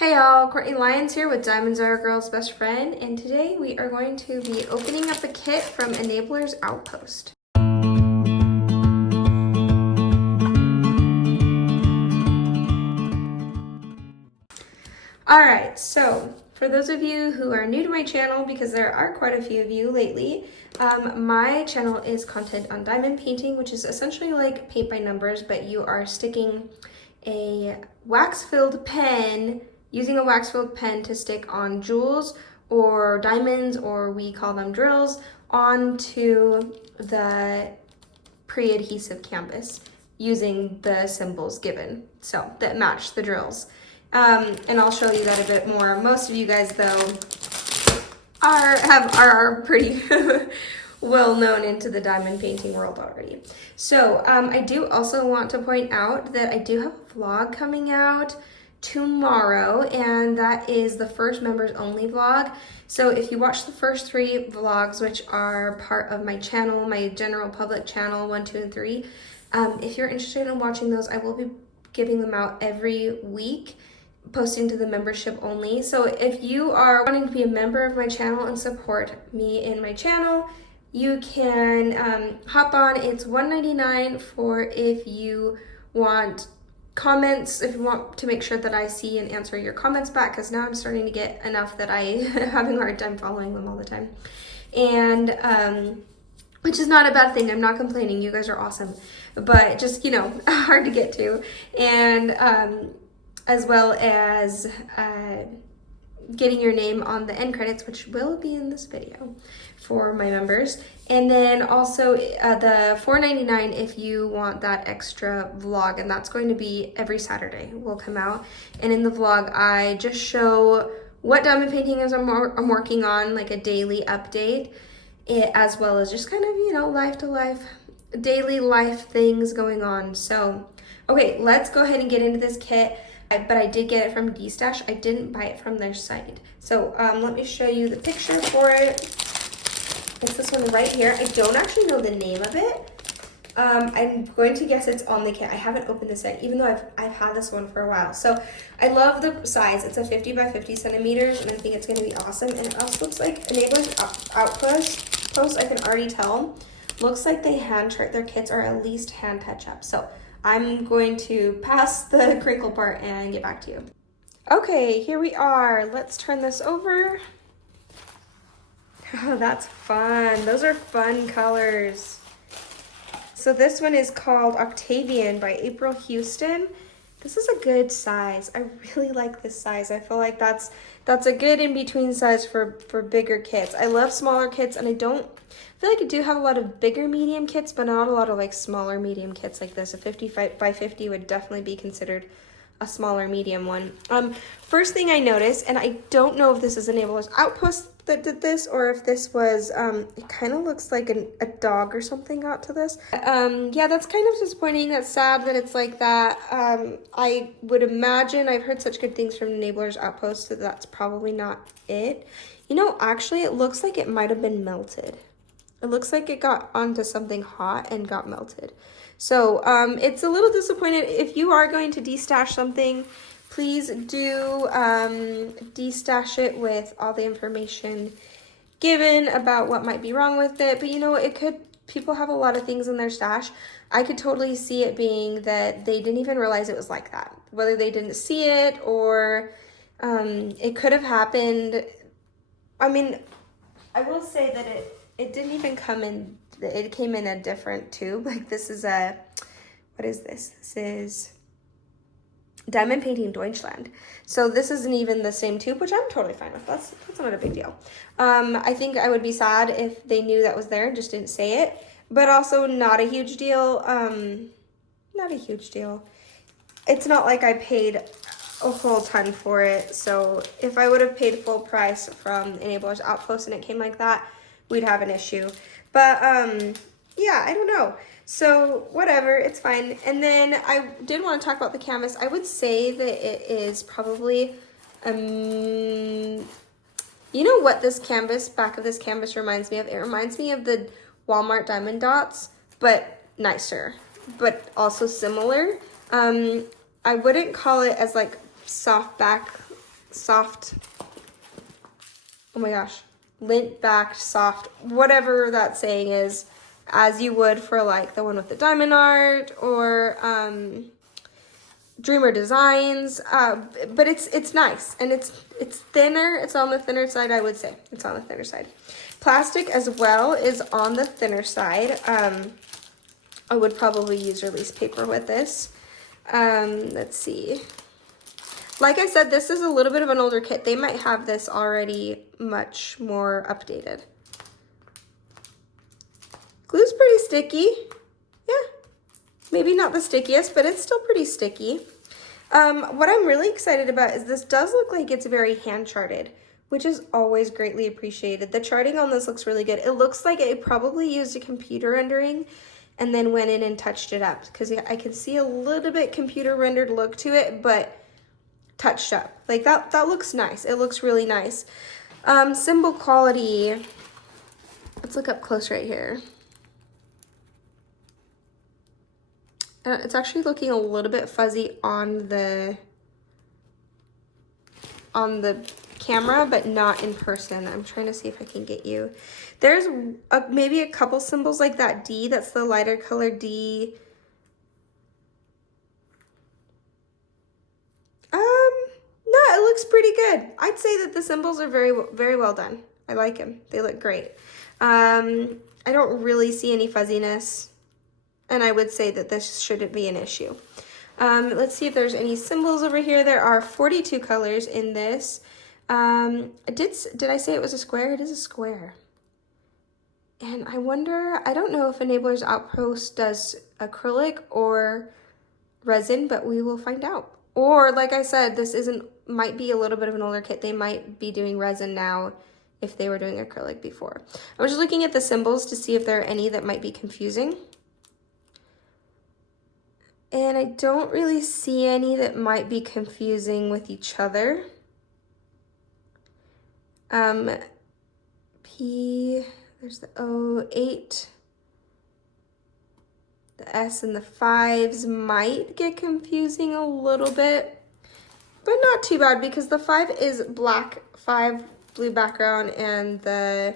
Hey y'all, Courtney Lyons here with Diamonds Are a Girl's Best Friend, and today we are going to be opening up a kit from Enabler's Outpost. Alright, so for those of you who are new to my channel, because there are quite a few of you lately, my channel is content on diamond painting, which is essentially like paint by numbers, but you are sticking a wax-filled pen, using a wax-filled pen to stick on jewels or diamonds, or we call them drills, onto the pre-adhesive canvas using the symbols given, so that match the drills. And I'll show you that a bit more. Most of you guys, though, are pretty well known into the diamond painting world already. So I do also want to point out that I do have a vlog coming out tomorrow, and that is the first members only vlog. So if you watch the first 3 vlogs, which are part of my channel, my general public channel 1, 2, and 3, if you're interested in watching those, I will be giving them out every week, posting to the membership only. So if you are wanting to be a member of my channel and support me in my channel, you can hop on. It's $1.99 for if you want comments, if you want to make sure that I see and answer your comments back, because now I'm starting to get enough that I'm having a hard time following them all the time. And which is not a bad thing. I'm not complaining. You guys are awesome. But just, you know, hard to get to. And as well as getting your name on the end credits, which will be in this video for my members. And then also the $4.99 if you want that extra vlog, and that's going to be every Saturday will come out. And in the vlog, I just show what diamond painting is I'm working on, like a daily update, as well as just kind of, you know, life to life, daily life things going on. So, okay, let's go ahead and get into this kit. But I did get it from D-Stash. I didn't buy it from their site. So let me show you the picture for it. It's this one right here. I don't actually know the name of it. I'm going to guess it's on the kit. I haven't opened this yet, even though I've had this one for a while. So I love the size. It's a 50 by 50 centimeters, and I think it's going to be awesome. And it also looks like Enabler's Outpost, I can already tell. Looks like they hand chart their kits, or at least hand touch up. So I'm going to pass the crinkle part and get back to you. Okay, here we are. Let's turn this over. Oh, that's fun. Those are fun colors. So this one is called Octavian by April Houston. This is a good size. I really like this size. I feel like that's a good in-between size for bigger kits. I love smaller kits, and I feel like I do have a lot of bigger medium kits, but not a lot of like smaller medium kits like this. A 55 by 50 would definitely be considered a smaller medium one. First thing I noticed, and I don't know if this is Enabler's Outpost that did this, or if this was, it kind of looks like a dog or something got to this. Yeah, that's kind of disappointing. That's sad that it's like that. I would imagine, I've heard such good things from Enabler's Outpost, so that's probably not it. You know, actually, it looks like it might have been melted. It looks like it got onto something hot and got melted. So it's a little disappointed. If you are going to de-stash something, please do de-stash it with all the information given about what might be wrong with it. But you know, people have a lot of things in their stash. I could totally see it being that they didn't even realize it was like that. Whether they didn't see it or it could have happened. I mean, I will say that it didn't even come in, it came in a different tube. Like this is what is this? This is Diamond Painting Deutschland. So this isn't even the same tube, which I'm totally fine with. That's not a big deal. I think I would be sad if they knew that was there and just didn't say it, but also not a huge deal. Not a huge deal. It's not like I paid a whole ton for it. So if I would have paid full price from Enabler's Outpost and it came like that, we'd have an issue. But yeah, I don't know. So whatever, it's fine. And then I did want to talk about the canvas. I would say that it is probably, you know what this canvas, back of this canvas reminds me of? It reminds me of the Walmart diamond dots, but nicer, but also similar. I wouldn't call it as like soft back soft, oh my gosh, lint backed soft, whatever that saying is, as you would for like the one with the diamond art or Dreamer Designs, but it's nice, and it's thinner. It's on the thinner side, I would say. It's on the thinner side. Plastic as well is on the thinner side. I would probably use release paper with this. Let's see. Like I said, this is a little bit of an older kit. They might have this already much more updated. Glue's pretty sticky. Yeah. Maybe not the stickiest, but it's still pretty sticky. What I'm really excited about is this does look like it's very hand charted, which is always greatly appreciated. The charting on this looks really good. It looks like it probably used a computer rendering and then went in and touched it up, because I can see a little bit computer rendered look to it, but touched up. Like that looks nice. It looks really nice. Symbol quality. Let's look up close right here. It's actually looking a little bit fuzzy on the camera, but not in person. I'm trying to see if I can get you. There's maybe a couple symbols like that D, that's the lighter color D. No, it looks pretty good. I'd say that the symbols are very well done. I like them. They look great. I don't really see any fuzziness, and I would say that this shouldn't be an issue. Let's see if there's any symbols over here. There are 42 colors in this. Did I say it was a square? It is a square. And I wonder, I don't know if Enabler's Outpost does acrylic or resin, but we will find out. Or like I said, this might be a little bit of an older kit. They might be doing resin now if they were doing acrylic before. I was just looking at the symbols to see if there are any that might be confusing. And I don't really see any that might be confusing with each other. P, there's the O, 8. The S and the 5s might get confusing a little bit, but not too bad, because the 5 is black, 5 blue background, and the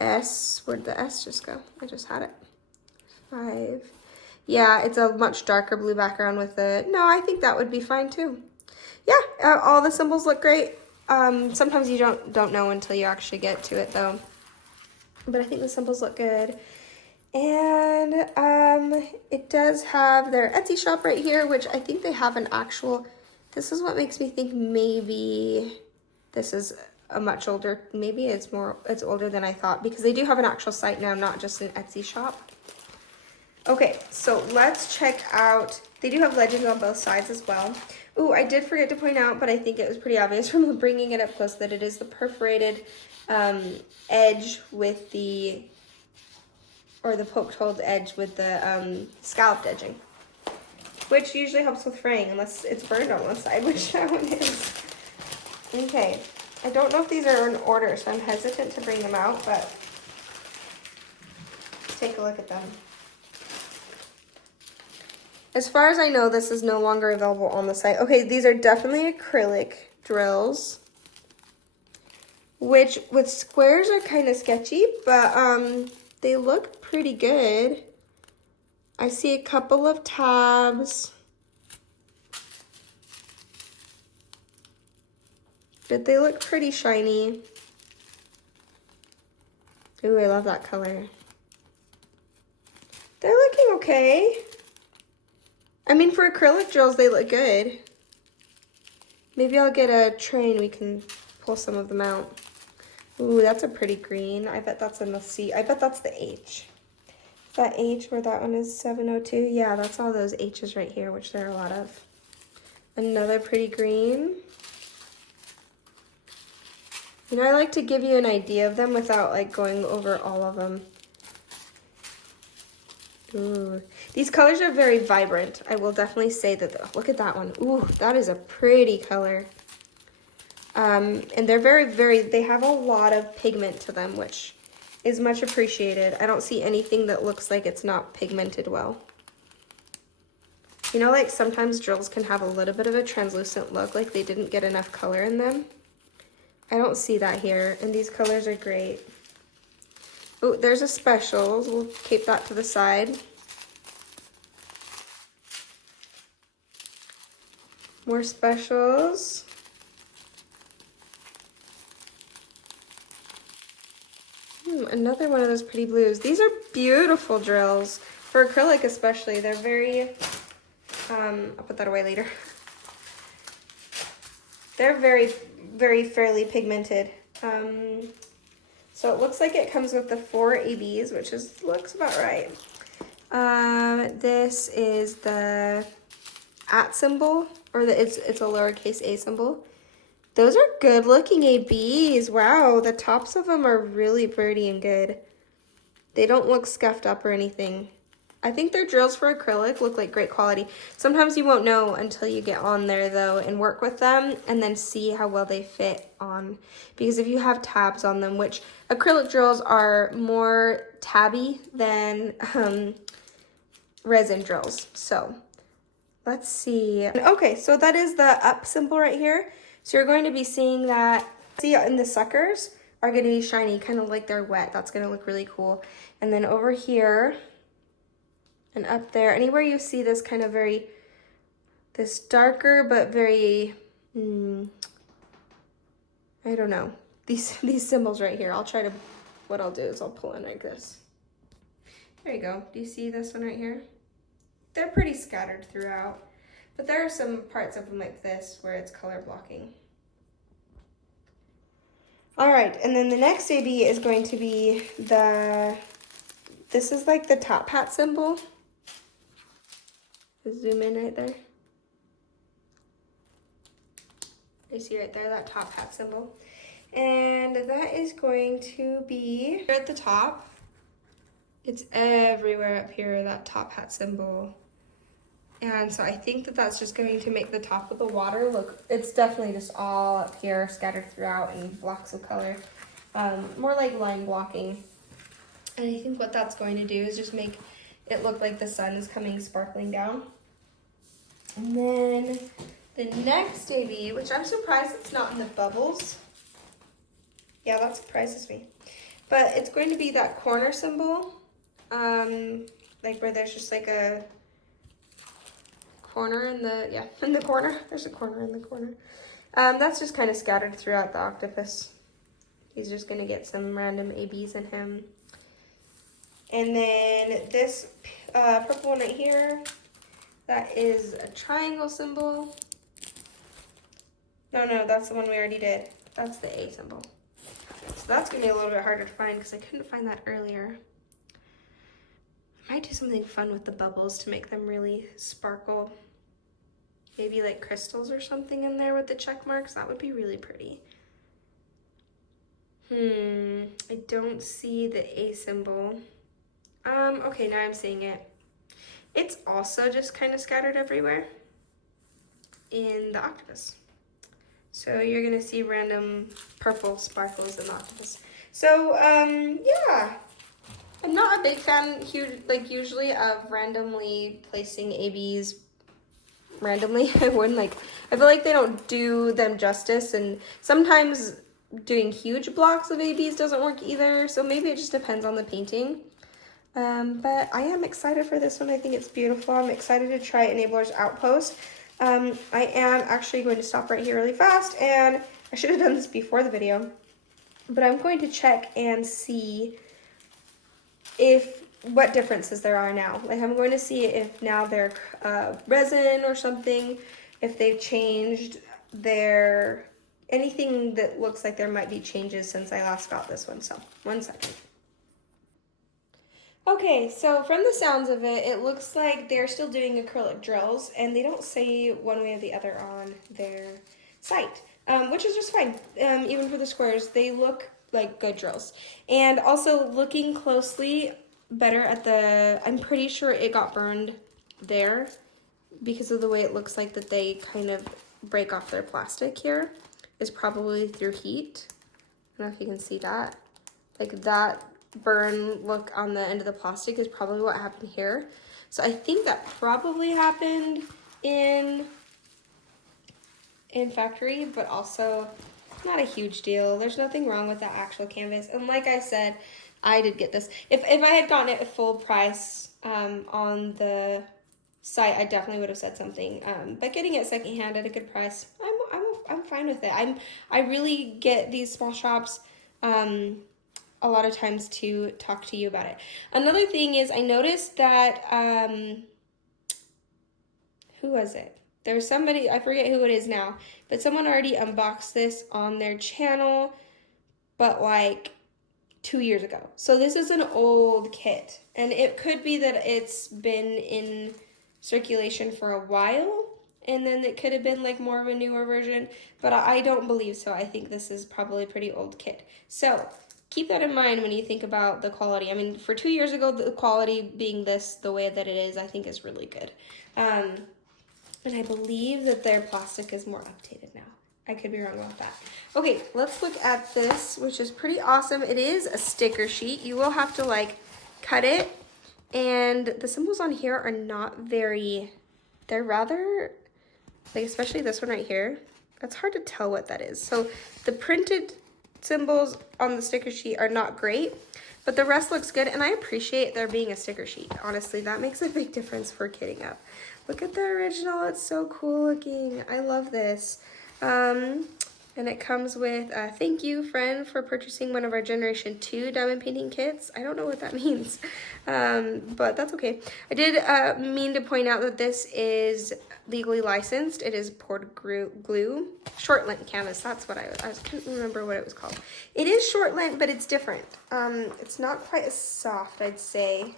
S, where'd the S just go? I just had it. 5. Yeah, it's a much darker blue background with the, no, I think that would be fine too. Yeah, all the symbols look great. Sometimes you don't know until you actually get to it though. But I think the symbols look good. And it does have their Etsy shop right here, which I think they have an actual, this is what makes me think maybe this is a much older, maybe it's older than I thought, because they do have an actual site now, not just an Etsy shop. Okay, so let's check out, they do have legends on both sides as well. Ooh, I did forget to point out, but I think it was pretty obvious from bringing it up close that it is the perforated edge with the, or the poked hole edge with the scalloped edging, which usually helps with fraying unless it's burned on one side, which that one is. Okay, I don't know if these are in order, so I'm hesitant to bring them out, but let's take a look at them. As far as I know, this is no longer available on the site. Okay, these are definitely acrylic drills, which with squares are kind of sketchy, but they look pretty good. I see a couple of tabs, but they look pretty shiny. Ooh, I love that color. They're looking okay. I mean, for acrylic drills, they look good. Maybe I'll get a tray and we can pull some of them out. Ooh, that's a pretty green. I bet that's in the C. I bet that's the H. That H where that one is 702. Yeah, that's all those H's right here, which there are a lot of. Another pretty green. You know, I like to give you an idea of them without like going over all of them. Ooh, these colors are very vibrant. I will definitely say that. Look at that one. Ooh, that is a pretty color. And they're they have a lot of pigment to them, which is much appreciated. I don't see anything that looks like it's not pigmented well. You know, like sometimes drills can have a little bit of a translucent look, like they didn't get enough color in them. I don't see that here, and these colors are great. Oh, there's a specials. We'll keep that to the side. More specials. Another one of those pretty blues. These are beautiful drills. For acrylic especially, they're very, I'll put that away later. They're very, very fairly pigmented. So it looks like it comes with the 4 ABs, which looks about right. This is the @ symbol, or it's a lowercase a symbol. Those are good looking ABs. Wow, the tops of them are really pretty and good. They don't look scuffed up or anything. I think their drills for acrylic look like great quality. Sometimes you won't know until you get on there though and work with them and then see how well they fit on. Because if you have tabs on them, which acrylic drills are more tabby than resin drills. So let's see. Okay, so that is the up symbol right here. So you're going to be seeing that, see, in the suckers are going to be shiny, kind of like they're wet. That's going to look really cool. And then over here and up there, anywhere you see this kind of this darker but very, I don't know, these symbols right here. What I'll do is I'll pull in like this. There you go. Do you see this one right here? They're pretty scattered throughout. But there are some parts of them like this where it's color blocking. All right, and then the next AB is going to be this is like the top hat symbol. Zoom in right there. You see right there, that top hat symbol. And that is going to be here at the top. It's everywhere up here, that top hat symbol. And so I think that that's just going to make the top of the water look, it's definitely just all up here scattered throughout in blocks of color. More like line blocking. And I think what that's going to do is just make it look like the sun is coming sparkling down. And then the next AB, which I'm surprised it's not in the bubbles. Yeah, that surprises me. But it's going to be that corner symbol. Like where there's just like a corner in the corner. There's a corner in the corner. That's just kind of scattered throughout the octopus. He's just gonna get some random ABs in him. And then this purple one right here, that is a triangle symbol. No, that's the one we already did. That's the A symbol. So that's gonna be a little bit harder to find because I couldn't find that earlier. I might do something fun with the bubbles to make them really sparkle. Maybe like crystals or something in there with the check marks. That would be really pretty. I don't see the A symbol. Okay, now I'm seeing it. It's also just kind of scattered everywhere in the octopus. So you're gonna see random purple sparkles in the octopus. So, yeah. I'm not a big fan, usually of randomly placing ABs randomly. I feel like they don't do them justice, and sometimes doing huge blocks of ABs doesn't work either, so maybe it just depends on the painting. But I am excited for this one. I think it's beautiful. I'm excited to try Enabler's Outpost. I am actually going to stop right here really fast, and I should have done this before the video, but I'm going to check and see what differences there are now. Like, I'm going to see if now they're resin or something, if they've changed anything that looks like there might be changes since I last got this one. So, 1 second. Okay, so from the sounds of it, it looks like they're still doing acrylic drills, and they don't say one way or the other on their site, which is just fine. Even for the squares, they look like good drills. And also looking closely better at I'm pretty sure it got burned there because of the way it looks like that they kind of break off their plastic here is probably through heat. I don't know if you can see that. Like that burn look on the end of the plastic is probably what happened here. So I think that probably happened in factory, but also not a huge deal. There's nothing wrong with that actual canvas. And like I said, I did get this. If I had gotten it at full price on the site, I definitely would have said something. But getting it secondhand at a good price, I'm fine with it. I really get these small shops a lot of times to talk to you about it. Another thing is I noticed that who was it? There's somebody, I forget who it is now, but someone already unboxed this on their channel, but like 2 years ago. So this is an old kit, and it could be that it's been in circulation for a while, and then it could have been like more of a newer version, but I don't believe so. I think this is probably a pretty old kit. So keep that in mind when you think about the quality. I mean, for 2 years ago, the quality being this, the way that it is, I think is really good. And I believe that their plastic is more updated now. I could be wrong about that. Okay, let's look at this, which is pretty awesome. It is a sticker sheet. You will have to like cut it, and the symbols on here are not very, they're rather, like especially this one right here. It's hard to tell what that is. So the printed symbols on the sticker sheet are not great, but the rest looks good, and I appreciate there being a sticker sheet. Honestly, that makes a big difference for kitting up. Look at the original, it's so cool looking. I love this. And it comes with a thank you, friend, for purchasing one of our Generation 2 diamond painting kits. I don't know what that means, but that's okay. I did mean to point out that this is legally licensed. It is poured glue, short lint canvas. That's what I couldn't remember what it was called. It is short lint, but it's different. It's not quite as soft, I'd say.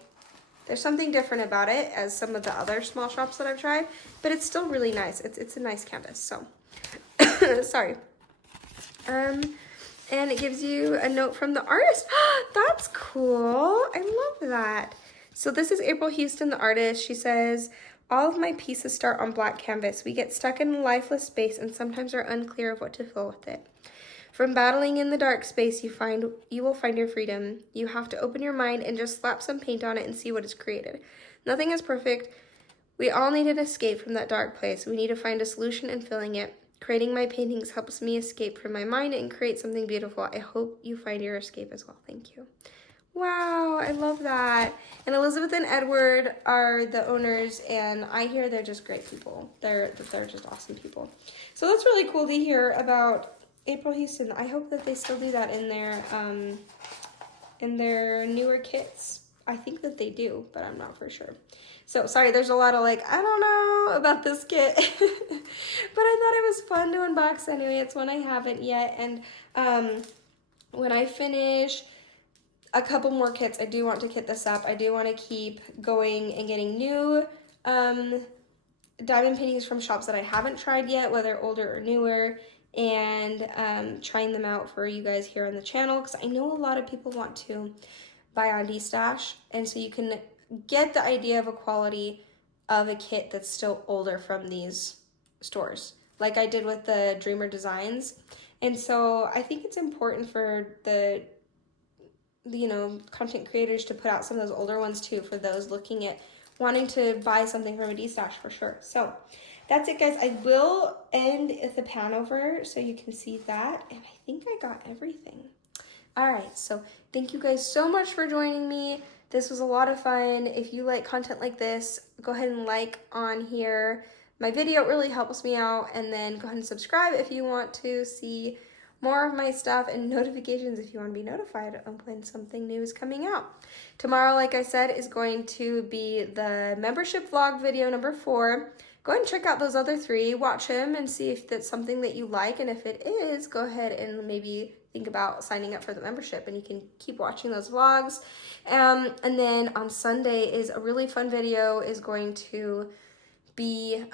There's something different about it as some of the other small shops that I've tried, but it's still really nice. It's a nice canvas, so sorry. And it gives you a note from the artist. That's cool. I love that. So this is April Houston, the artist. She says, all of my pieces start on black canvas. We get stuck in a lifeless space and sometimes are unclear of what to fill with it. From battling in the dark space, you will find your freedom. You have to open your mind and just slap some paint on it and see what is created. Nothing is perfect. We all need an escape from that dark place. We need to find a solution in filling it. Creating my paintings helps me escape from my mind and create something beautiful. I hope you find your escape as well. Thank you. Wow, I love that. And Elizabeth and Edward are the owners, and I hear they're just great people. They're just awesome people. So that's really cool to hear about April Houston. I hope that they still do that in their newer kits. I think that they do, but I'm not for sure. So sorry, there's a lot of like, I don't know about this kit, but I thought it was fun to unbox anyway. It's one I haven't yet, and when I finish a couple more kits, I do want to kit this up. I do want to keep going and getting new diamond paintings from shops that I haven't tried yet, whether older or newer, and trying them out for you guys here on the channel, because I know a lot of people want to buy on D-Stash, and so you can get the idea of a quality of a kit that's still older from these stores, like I did with the Dreamer Designs. And so I think it's important for the content creators to put out some of those older ones too, for those looking at wanting to buy something from a D-Stash for sure. So that's it, guys. I will end at the pan over so you can see that, and I think I got everything. All right, so thank you guys so much for joining me. This was a lot of fun. If you like content like this, go ahead and like on here my video. It really helps me out. And then go ahead and subscribe if you want to see more of my stuff, and notifications if you want to be notified of when something new is coming out. Tomorrow, like I said, is going to be the membership vlog video number 4. Go ahead and check out those other 3, watch them and see if that's something that you like, and if it is, go ahead and maybe think about signing up for the membership, and you can keep watching those vlogs. And then on Sunday is a really fun video, is going to be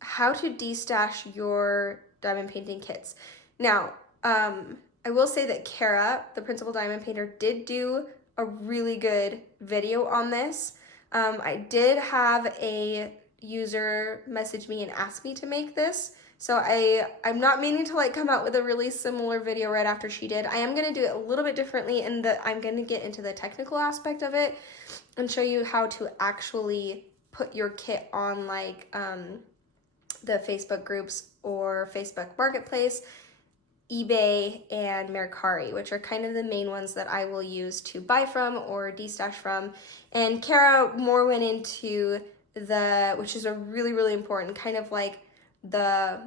how to de-stash your diamond painting kits. Now, I will say that Kara, the principal diamond painter, did do a really good video on this. I did have a user message me and ask me to make this So I'm not meaning to like come out with a really similar video right after she did. I am going to do it a little bit differently in that I'm going to get into the technical aspect of it and show you how to actually put your kit on like the Facebook groups or Facebook Marketplace, eBay, and Mercari, which are kind of the main ones that I will use to buy from or destash from. And Kara more went into which is a really, really important, kind of like the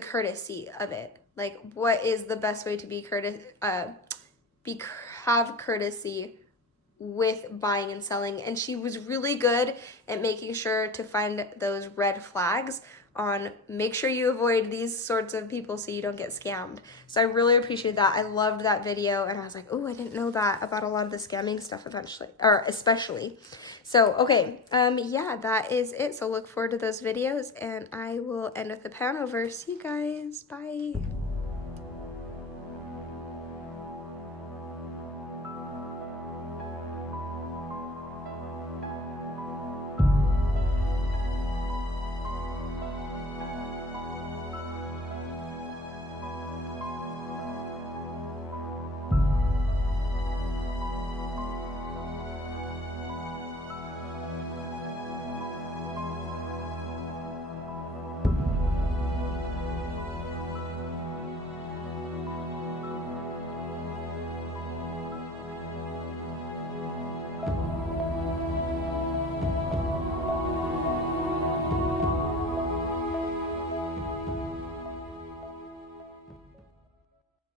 courtesy of it. Like, what is the best way to have courtesy with buying and selling? And she was really good at making sure to find those red flags on make sure you avoid these sorts of people so you don't get scammed. So I really appreciate that. I loved that video, and I was like, oh, I didn't know that about a lot of the scamming stuff especially. So, okay, yeah, that is it. So look forward to those videos, and I will end with the pan over. See you guys. Bye.